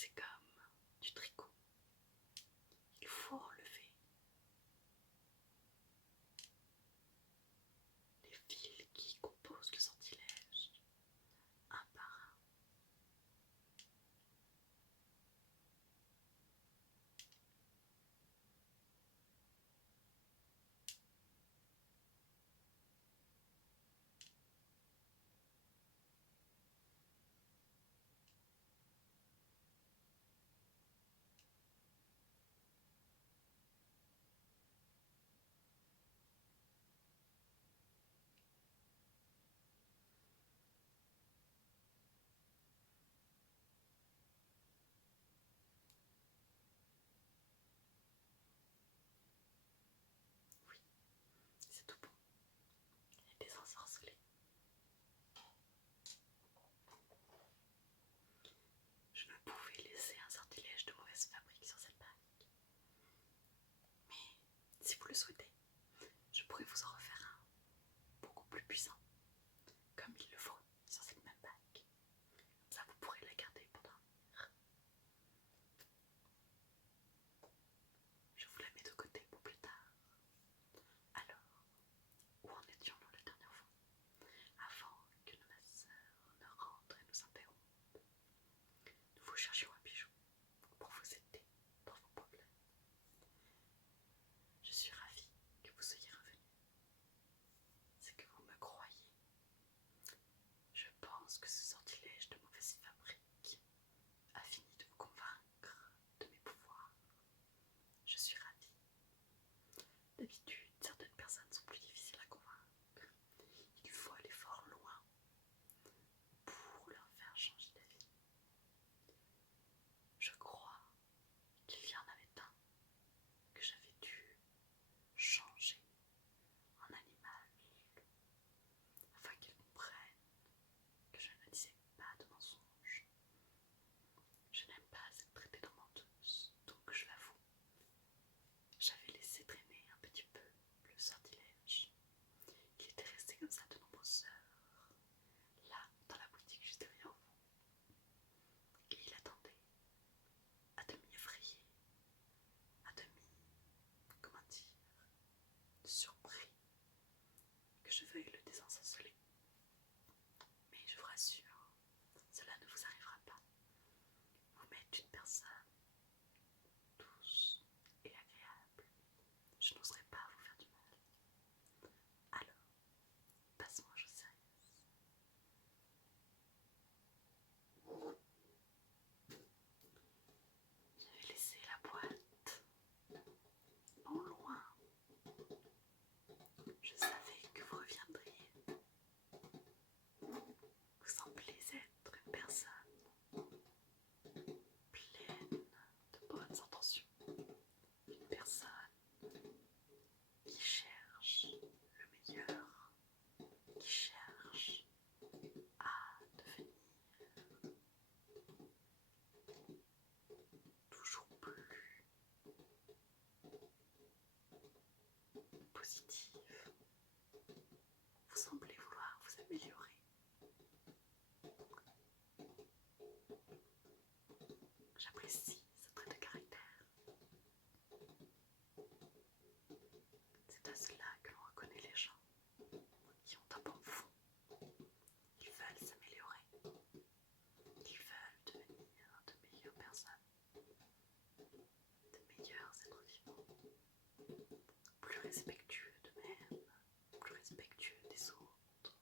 C'est comme du tricot. Il faut enlever les fils qui composent le sortilège un par un. Oui, c'est tout bon. Il est désensorcelé. Je ne pouvais laisser un sortilège de mauvaise fabrique sur cette bague. Mais si vous le souhaitez, je pourrais vous en refaire un beaucoup plus puissant, comme il le faut sur cette même bague. Comme ça, vous pourrez la garder pour dormir. Je vous la mets de côté pour plus tard. Alors, où en étions-nous la dernière fois? Avant que ma sœur ne rentre et nous interrompe, nous vous cherchions un bijou pour vous aider dans vos problèmes. Je suis ravie que vous soyez revenu. C'est que vous me croyez. Je pense que ce sortilège de mauvaise fabrique a fini de vous convaincre de mes pouvoirs. Je suis ravie. D'habitude, certaines personnes sont plus difficiles à convaincre. Il faut aller fort loin pour leur faire changer d'avis. Je crois qu'il y en avait un que j'avais dû changer en animal afin qu'ils comprennent que je ne disais pas de mensonges. Je n'aime pas être traitée de menteuse, donc je l'avoue. J'avais laissé traîner un petit peu le sortilège. Il était resté comme ça de nombreuses heures, là, dans la boutique juste derrière vous. Et il attendait, à demi effrayé, à demi, comment dire, surpris que je veuille le désensorceler. Mais je vous rassure, cela ne vous arrivera pas. Vous m'êtes une personne douce et agréable. Je n'oserais pas vous faire du mal. Alors, passons aux choses sérieuses. J'avais laissé la boîte non loin. Je savais que vous reviendriez. Vous semblez être une personne pleine de bonnes intentions. Une personne qui cherche le meilleur, qui cherche à devenir toujours plus positive. Vous semblez vouloir vous améliorer. J'apprécie ce trait de caractère. C'est à cela que l'on reconnaît les gens qui ont un bon fond. Ils veulent s'améliorer. Ils veulent devenir de meilleures personnes, de meilleurs êtres vivants, plus respectueux d'eux-mêmes, plus respectueux des autres.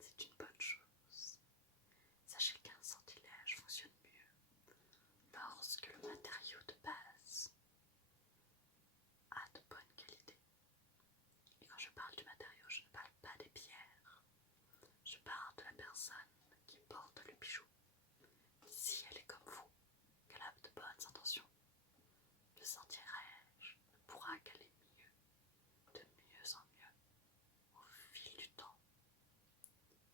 C'est une bonne chose. Sachez qu'un sortilège fonctionne mieux lorsque le matériau de base a de bonnes qualités. Et quand je parle du matériau, je ne parle pas des pierres. Je parle de la personne qui porte le bijou. Si elle est comme vous, qu'elle a de bonnes intentions, le sortilège ne pourra qu'aller mieux, de mieux en mieux, au fil du temps,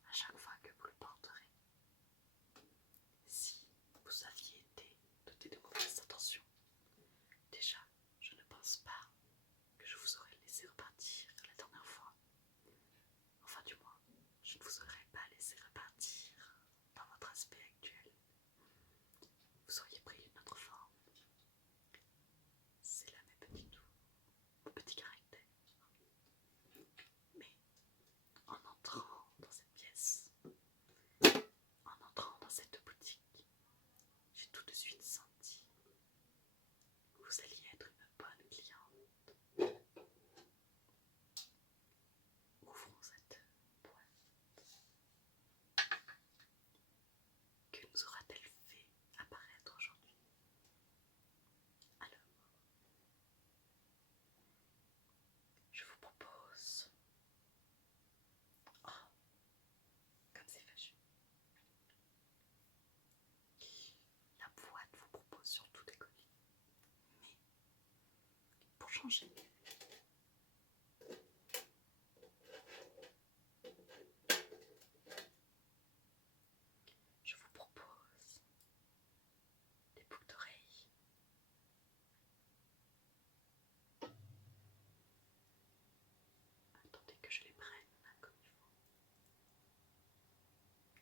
à chaque fois que vous le porterez. Si vous aviez été doté de mauvaises intentions, déjà, je ne pense pas que je vous aurais laissé repartir la dernière fois. Enfin, du moins, je ne vous aurais pas laissé repartir dans votre aspect actuel. vous auriez pris une autre forme. C'est là mon petit caractère. Mais en entrant dans cette pièce, en entrant dans cette boutique, j'ai tout de suite senti que vous alliez être une bonne cliente. Ouvrons cette boîte. Que nous aura-t-elle fait apparaître aujourd'hui? Alors, je vous propose... Oh, comme c'est fâcheux. La boîte vous propose surtout des colis. Mais, pour changer, je vous propose des boucles d'oreilles. Attendez que je les prenne comme il faut.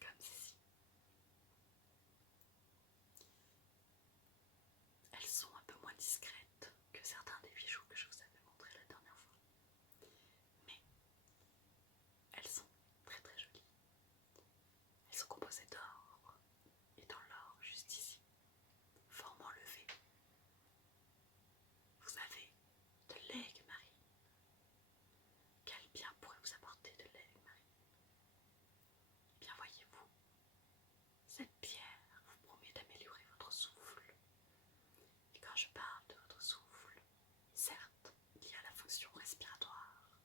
Comme ceci. Elles sont un peu moins discrètes que certains des bijoux que je vous avais montrés la dernière fois. Mais elles sont très très jolies. Elles sont composées d'or. Et dans l'or, juste ici, formant le V, vous avez de l'aigle marine. Quel bien pourrait vous apporter de l'aigle marine? Eh bien voyez-vous, cette pierre vous promet d'améliorer votre souffle. Et quand je parle de votre souffle, certes, il y a la fonction respiratoire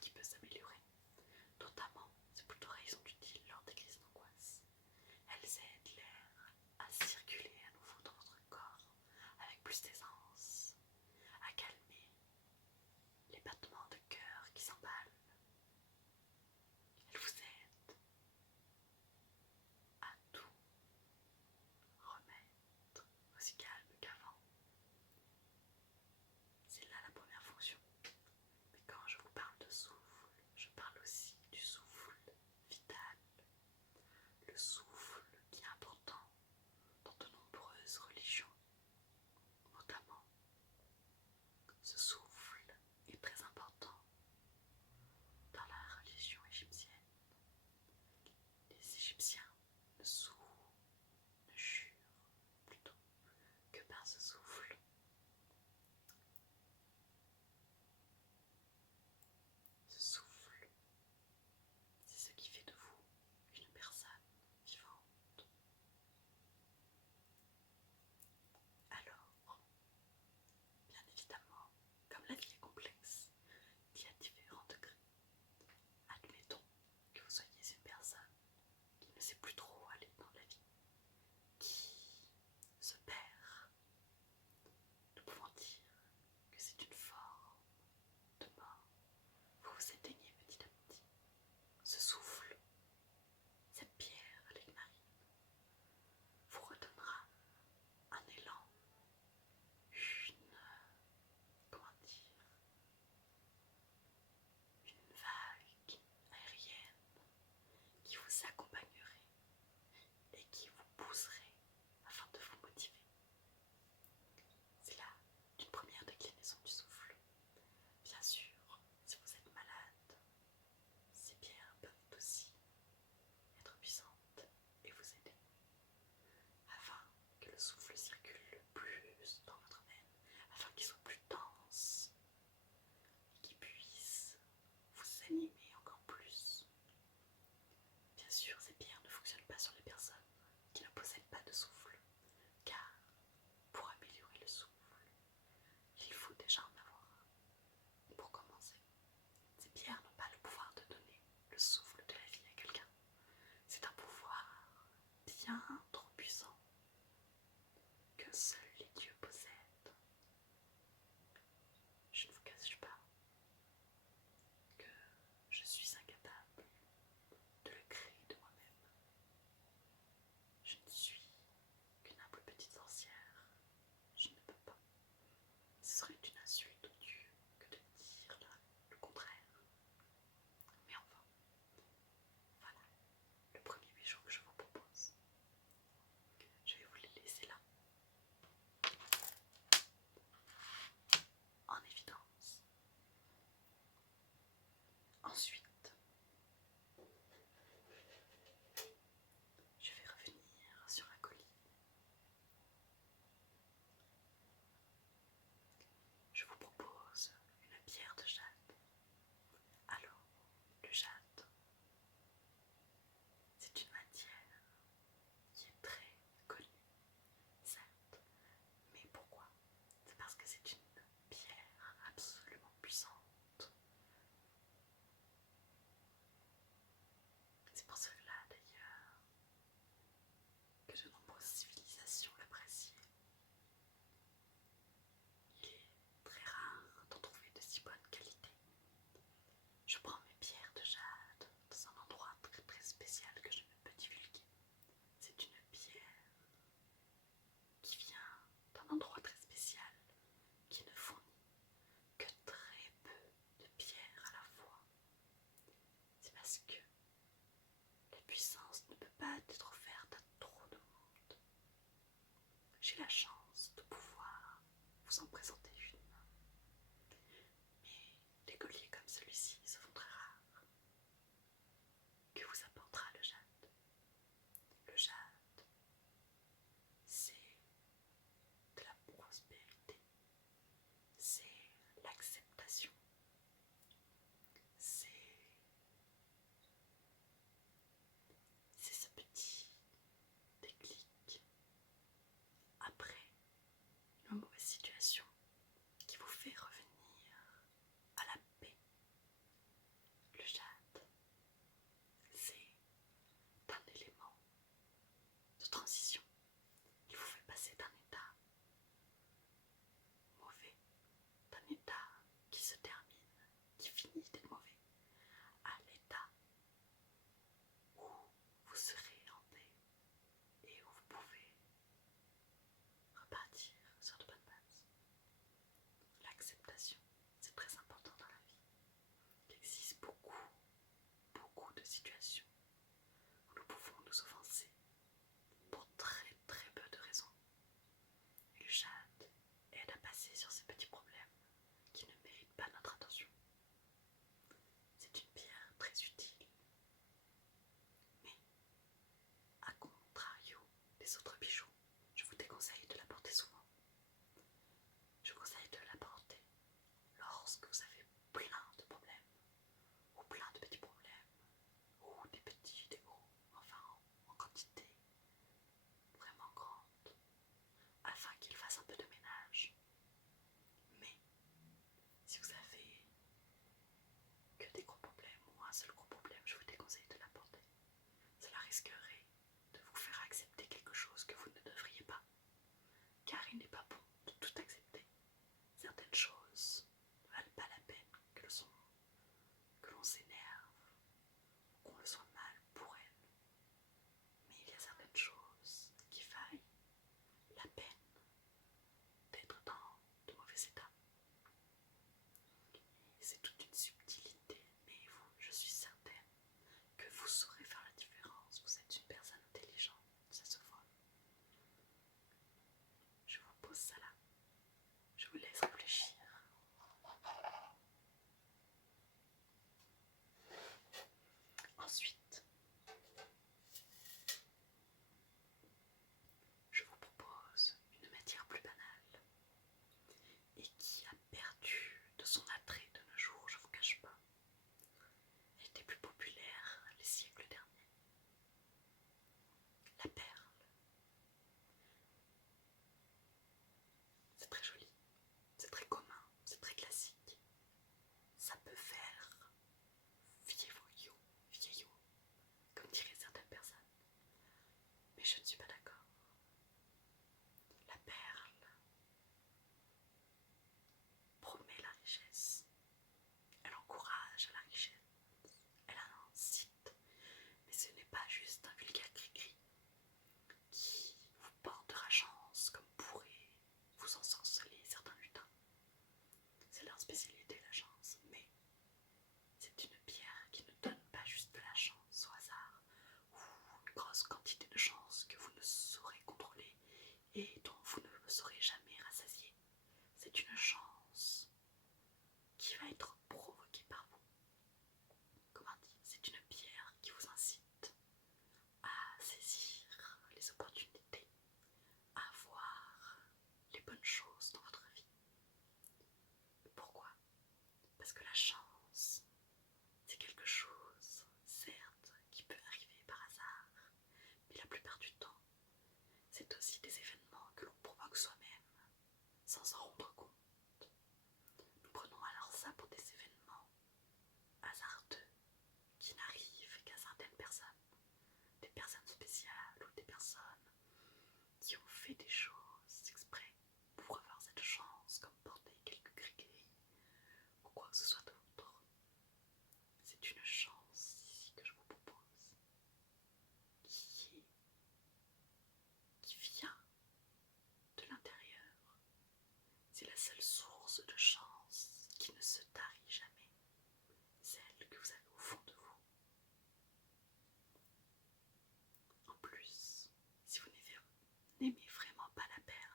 qui peut s'améliorer. Notamment, ces boucles d'oreilles sont utiles lors des crises d'angoisse. Elles aident l'air à circuler à nouveau dans votre corps avec plus d'aisance, à calmer les battements de cœur qui s'emballent. Elles vous aident à tout remettre aussi calme qu'avant. C'est là la première fonction. Mais quand je vous parle de souffle, je parle aussi du souffle vital. Le souffle qui est important dans de nombreuses religions, notamment j'ai la chance de pouvoir vous en présenter une. Mais des colliers comme celui-ci se font très rares. Que vous apportera le jade? Le jade, c'est de la prospérité, c'est l'acceptation, c'est ce petit déclic après une mauvaise situation qui vous fait revenir à la paix. Le jade, c'est un élément de transition. Il vous fait passer d'un état mauvais, d'un état qui se termine, qui finit d'être mauvais, à l'état où vous serez en paix et où vous pouvez repartir sur de bonnes bases. L'acceptation, c'est très important dans la vie. Il existe beaucoup de situations où nous pouvons nous offenser pour très peu de raisons. Et le jade aide à passer sur ces petits problèmes qui ne méritent pas notre attention. C'est une pierre très utile, mais à contrario des autres bijoux, je vous déconseille de la porter souvent. Je vous conseille de la porter lorsque vous avez plein de problèmes, ou plein de petits problèmes, ou des petits, des gros, enfin en quantité vraiment grande, afin qu'il fasse un peu de ménage. Mais si vous avez que des gros problèmes ou un seul gros problème, je vous déconseille de la porter. Cela risquerait de vous faire accepter quelque chose que vous ne devriez pas, car il n'est pas bon de tout accepter. Certaines choses ne valent pas la peine que l'on s'énerve, qu'on le soit mal pour elles. Mais il y a certaines choses qui valent la peine d'être dans de mauvais états. Et c'est toute une subtilité, mais je suis certaine que vous saurez faire la différence. Vous êtes une personne intelligente, ça se voit. Je vous pose ça là. Je vous laisse réfléchir. Ensuite, je vous propose une matière plus banale et qui a perdu de son attrait de nos jours, je vous cache pas. Elle était plus populaire les siècles derniers. La perle. C'est très joli, c'est très commun, c'est très classique. Ça peut faire vieillot, comme diraient certaines personnes. Mais je ne suis pas d'accord. La perle promet la richesse. Elle encourage à la richesse. Elle incite. Mais ce n'est pas juste un vulgaire cri-cri qui vous portera chance comme pourrait vous ensorceler certains lutins. C'est leur spécialité, la chance. Mais c'est une pierre qui ne donne pas juste de la chance au hasard ou une grosse quantité de chance que vous ne saurez contrôler et dont vous ne saurez jamais rassasier. C'est une chance qui va être provoquée par vous. Comment dire? C'est une pierre qui vous incite à saisir les opportunités, à voir les bonnes choses dans votre vie. Pourquoi? Parce que la chance, c'est quelque chose, certes, qui peut arriver par hasard, mais la plupart du temps, c'est aussi des événements que l'on provoque soi-même, sans s'en rendre compte. Nous prenons alors ça pour des événements hasardeux, qui n'arrivent qu'à certaines personnes, des personnes spéciales ou des personnes qui ont fait des choses exprès pour avoir cette chance, comme porter quelques gris-gris ou quoi que ce soit d'autre. C'est une chance ici que je vous propose, qui vient de l'intérieur. C'est la seule source de chance qui ne se tarit jamais, celle que vous avez au fond de vous. En plus, si vous n'aimez vraiment pas la perle,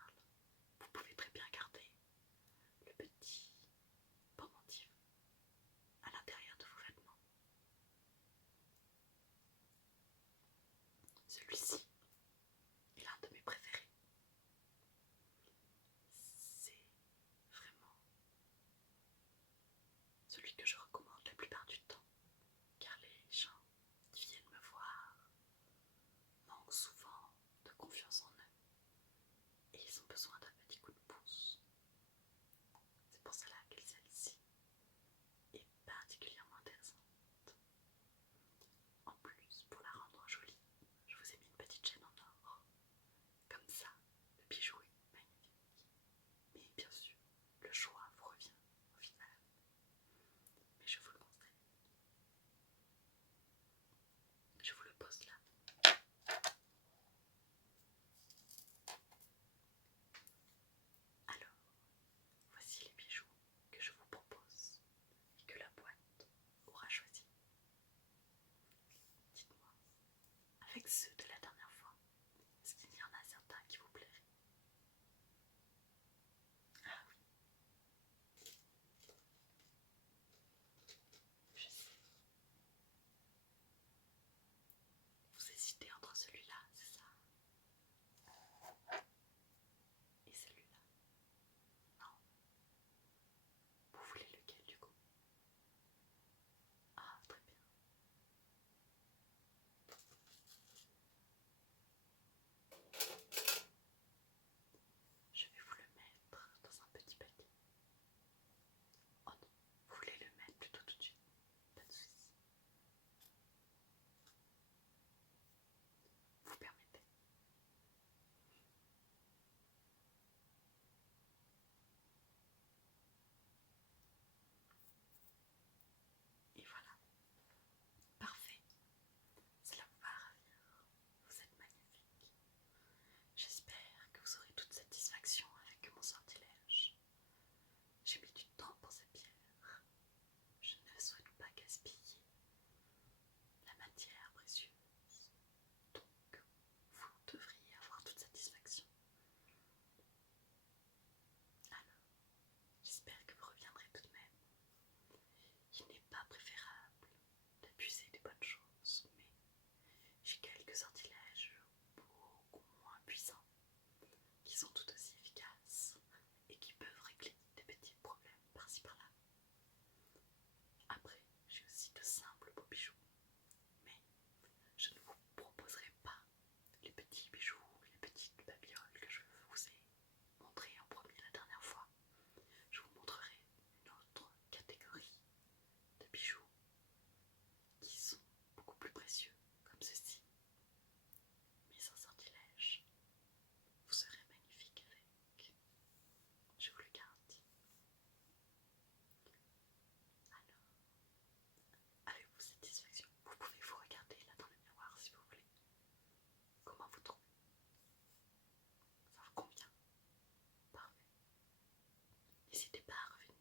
n'hésitez pas à revenir,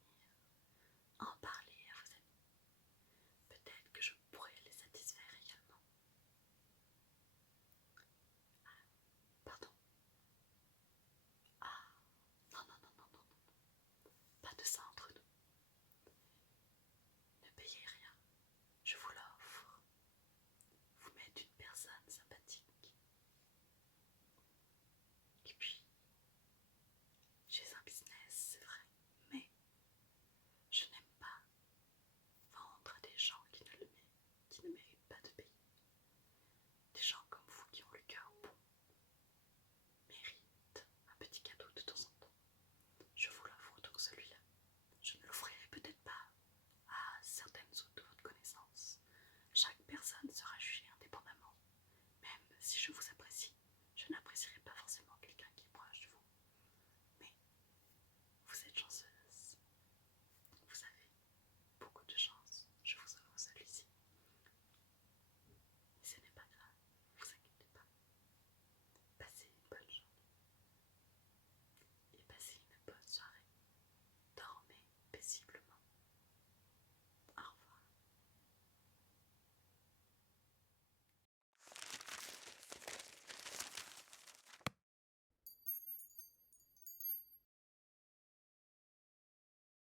à en parler à vos amis. Peut-être que je pourrais les satisfaire également. Pardon. Ah, non, non, non, non, non, non. Pas de ça entre nous. Ne payez rien, je vous l'offre. Vous m'êtes une personne sympathique. Et puis, j'ai un business, c'est vrai, mais je n'aime pas vendre à des gens qui ne méritent pas de payer. Des gens comme vous qui ont le cœur bon méritent un petit cadeau de temps en temps. Je vous l'offre donc celui-là. Je ne l'offrirai peut-être pas à certaines autres de votre connaissance. Chaque personne sera jugée indépendamment. Même si je vous apprécie, je n'apprécierai pas forcément quelqu'un qui est proche de vous. Mais vous êtes chanceuse. Vous avez beaucoup de chance. Je vous offre celui-ci. Mais ce n'est pas grave, ne vous inquiétez pas. Passez une bonne journée et passez une bonne soirée. Dormez paisiblement.